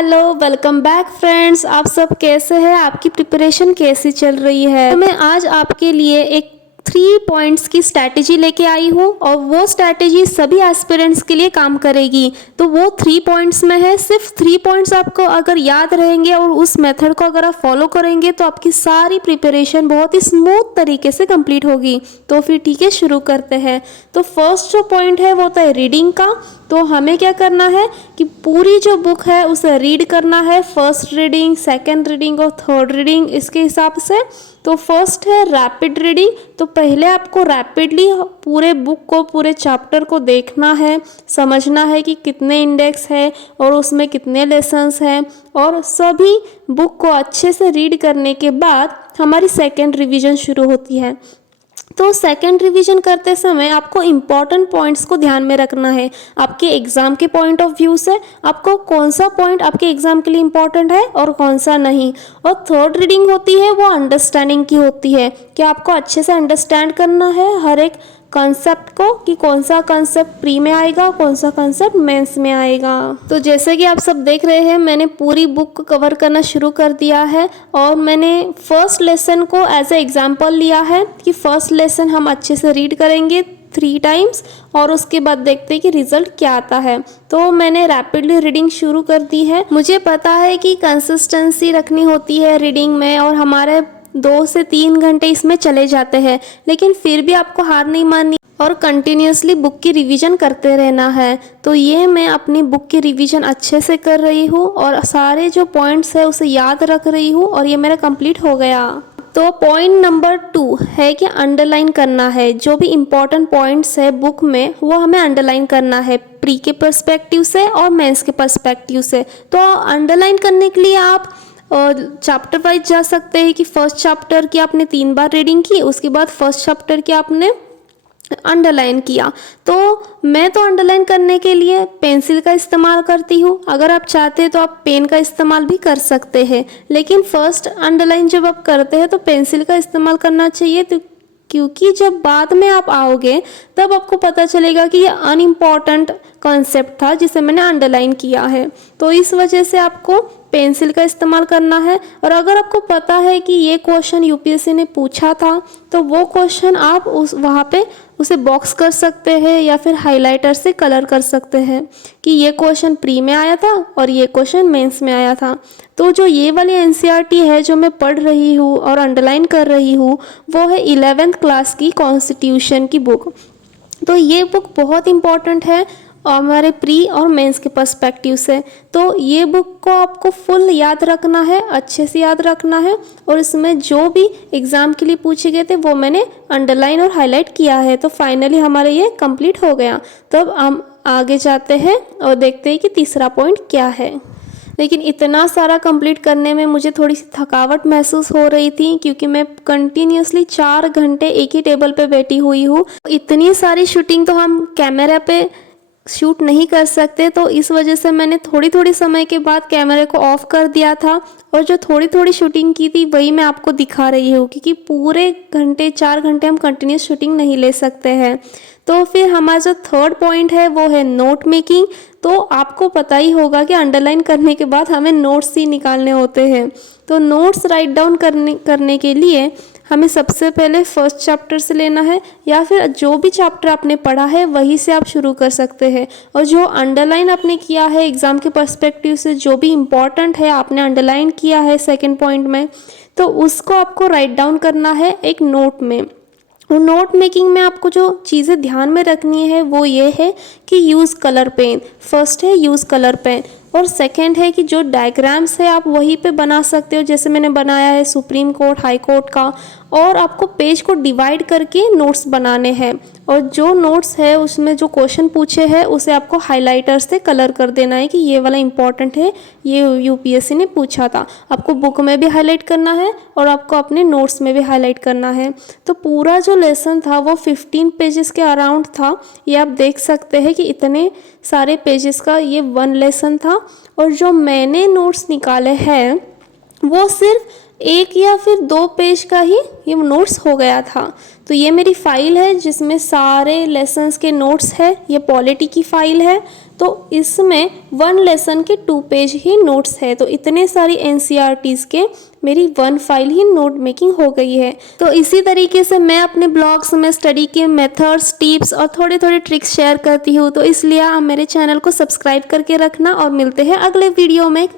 Hello welcome back friends. आप सब कैसे हैं? आपकी प्रिपरेशन कैसी चल रही है? तो मैं आज आपके लिए एक 3 पॉइंट्स की स्ट्रैटेजी लेके आई हूँ और वो स्ट्रैटेजी सभी एस्पिरेंट्स के लिए काम करेगी। तो वो 3 पॉइंट्स में है, सिर्फ 3 पॉइंट्स आपको अगर याद रहेंगे और उस मेथड को अगर आप फॉलो करेंगे तो आपकी सारी प्रिपरेशन बहुत ही स्मूथ तरीके से कंप्लीट होगी। तो फिर ठीक है, शुरू करते हैं। तो फर्स्ट जो पॉइंट है वो होता है रीडिंग का। तो हमें क्या करना है कि पूरी जो बुक है उसे रीड करना है, फर्स्ट रीडिंग, सेकंड रीडिंग और थर्ड रीडिंग इसके हिसाब से। तो फर्स्ट है रैपिड रीडिंग। तो पहले आपको रैपिडली पूरे बुक को, पूरे चैप्टर को देखना है, समझना है कि कितने इंडेक्स है और उसमें कितने लेसन्स हैं, और सभी बुक को अच्छे से रीड करने के बाद हमारी सेकंड रिवीजन शुरू होती है। तो सेकंड रिवीजन करते समय आपको इम्पॉर्टेंट पॉइंट्स को ध्यान में रखना है। आपके एग्ज़ाम के पॉइंट ऑफ व्यू से आपको कौन सा पॉइंट आपके एग्ज़ाम के लिए इम्पॉर्टेंट है और कौन सा नहीं। और थर्ड रीडिंग होती है वो अंडरस्टैंडिंग की होती है कि आपको अच्छे से अंडरस्टैंड करना है हर एक कॉन्सेप्ट को, कि कौन सा कॉन्सेप्ट प्री में आएगा और कौन सा कॉन्सेप्ट मेंस में आएगा। तो जैसे कि आप सब देख रहे हैं, मैंने पूरी बुक को कवर करना शुरू कर दिया है और मैंने फर्स्ट लेसन को एज ए एग्जाम्पल लिया है कि फर्स्ट लेसन हम अच्छे से रीड करेंगे 3 टाइम्स और उसके बाद देखते हैं कि रिजल्ट क्या आता है। तो मैंने रैपिडली रीडिंग शुरू कर दी है। मुझे पता है कि कंसिस्टेंसी रखनी होती है रीडिंग में और हमारे 2 से 3 घंटे इसमें चले जाते हैं, लेकिन फिर भी आपको हार नहीं माननी और कंटिन्यूसली बुक की रिवीजन करते रहना है। तो ये मैं अपनी बुक की रिवीजन अच्छे से कर रही हूँ और सारे जो पॉइंट्स है उसे याद रख रही हूँ और ये मेरा कंप्लीट हो गया। तो पॉइंट नंबर 2 है कि अंडरलाइन करना है। जो भी इम्पोर्टेंट पॉइंट्स है बुक में वो हमें अंडरलाइन करना है, प्री के पर्सपेक्टिव से और मेंस के पर्सपेक्टिव से। तो अंडरलाइन करने के लिए आप चैप्टर वाइज जा सकते हैं कि फर्स्ट चैप्टर की आपने 3 बार रीडिंग की, उसके बाद फर्स्ट चैप्टर की आपने अंडरलाइन किया। तो मैं तो अंडरलाइन करने के लिए पेंसिल का इस्तेमाल करती हूँ। अगर आप चाहते हैं तो आप पेन का इस्तेमाल भी कर सकते हैं, लेकिन फर्स्ट अंडरलाइन जब आप करते हैं तो पेंसिल का इस्तेमाल करना चाहिए। तो क्योंकि जब बाद में आप आओगे तब आपको पता चलेगा कि ये अनइम्पॉर्टेंट कॉन्सेप्ट था जिसे मैंने अंडरलाइन किया है। तो इस वजह से आपको पेंसिल का इस्तेमाल करना है। और अगर आपको पता है कि ये क्वेश्चन यूपीएससी ने पूछा था तो वो क्वेश्चन आप वहाँ पे उसे बॉक्स कर सकते हैं या फिर हाइलाइटर से कलर कर सकते हैं कि ये क्वेश्चन प्री में आया था और ये क्वेश्चन मेंस में आया था। तो जो ये वाली एनसीईआरटी है जो मैं पढ़ रही हूँ और अंडरलाइन कर रही हूँ वो है 11th क्लास की कॉन्स्टिट्यूशन की बुक। तो ये बुक बहुत इम्पॉर्टेंट है हमारे प्री और मेंस के पर्सपेक्टिव से। तो ये बुक को आपको फुल याद रखना है, अच्छे से याद रखना है, और इसमें जो भी एग्ज़ाम के लिए पूछे गए थे वो मैंने अंडरलाइन और हाईलाइट किया है। तो फाइनली हमारे ये कंप्लीट हो गया। तो अब हम आगे जाते हैं और देखते हैं कि तीसरा पॉइंट क्या है। लेकिन इतना सारा कंप्लीट करने में मुझे थोड़ी सी थकावट महसूस हो रही थी क्योंकि मैं कंटिन्यूसली 4 घंटे एक ही टेबल पे बैठी हुई हूँ। इतनी सारी शूटिंग तो हम कैमरा पे शूट नहीं कर सकते, तो इस वजह से मैंने थोड़ी थोड़ी समय के बाद कैमरे को ऑफ कर दिया था और जो थोड़ी थोड़ी शूटिंग की थी वही मैं आपको दिखा रही हूँ, क्योंकि पूरे 4 घंटे हम कंटिन्यूस शूटिंग नहीं ले सकते हैं। तो फिर हमारा जो थर्ड पॉइंट है वो है नोट मेकिंग। तो आपको पता ही होगा कि अंडरलाइन करने के बाद हमें नोट्स ही निकालने होते हैं। तो नोट्स राइट डाउन करने के लिए हमें सबसे पहले फर्स्ट चैप्टर से लेना है, या फिर जो भी चैप्टर आपने पढ़ा है वहीं से आप शुरू कर सकते हैं। और जो अंडरलाइन आपने किया है एग्ज़ाम के पर्सपेक्टिव से, जो भी इम्पॉर्टेंट है आपने अंडरलाइन किया है सेकंड पॉइंट में, तो उसको आपको राइट डाउन करना है एक नोट में। और नोट मेकिंग में आपको जो चीज़ें ध्यान में रखनी है वो ये है कि यूज़ कलर पेन। फर्स्ट है यूज़ कलर पेन, और सेकंड है कि जो डायग्राम्स है आप वहीं पे बना सकते हो, जैसे मैंने बनाया है सुप्रीम कोर्ट, हाई कोर्ट का। और आपको पेज को डिवाइड करके नोट्स बनाने हैं, और जो नोट्स है उसमें जो क्वेश्चन पूछे हैं उसे आपको हाइलाइटर से कलर कर देना है कि ये वाला इंपॉर्टेंट है, ये यूपीएससी ने पूछा था। आपको बुक में भी हाईलाइट करना है और आपको अपने नोट्स में भी हाईलाइट करना है। तो पूरा जो लेसन था वो 15 पेजेस के अराउंड था। ये आप देख सकते हैं कि इतने सारे पेजेस का ये 1 लेसन था। और जो मैंने नोट्स निकाले हैं वो सिर्फ 1 या फिर 2 पेज का ही ये नोट्स हो गया था। तो ये मेरी फ़ाइल है जिसमें सारे लेसन्स के नोट्स है। ये पॉलिटी की फ़ाइल है। तो इसमें 1 लेसन के 2 पेज ही नोट्स है। तो इतने सारी NCERTs के मेरी 1 फाइल ही नोट मेकिंग हो गई है। तो इसी तरीके से मैं अपने ब्लॉग्स में स्टडी के मेथड्स, टिप्स और थोड़े थोड़े ट्रिक्स शेयर करती हूँ। तो इसलिए आप मेरे चैनल को सब्सक्राइब करके रखना और मिलते हैं अगले वीडियो में।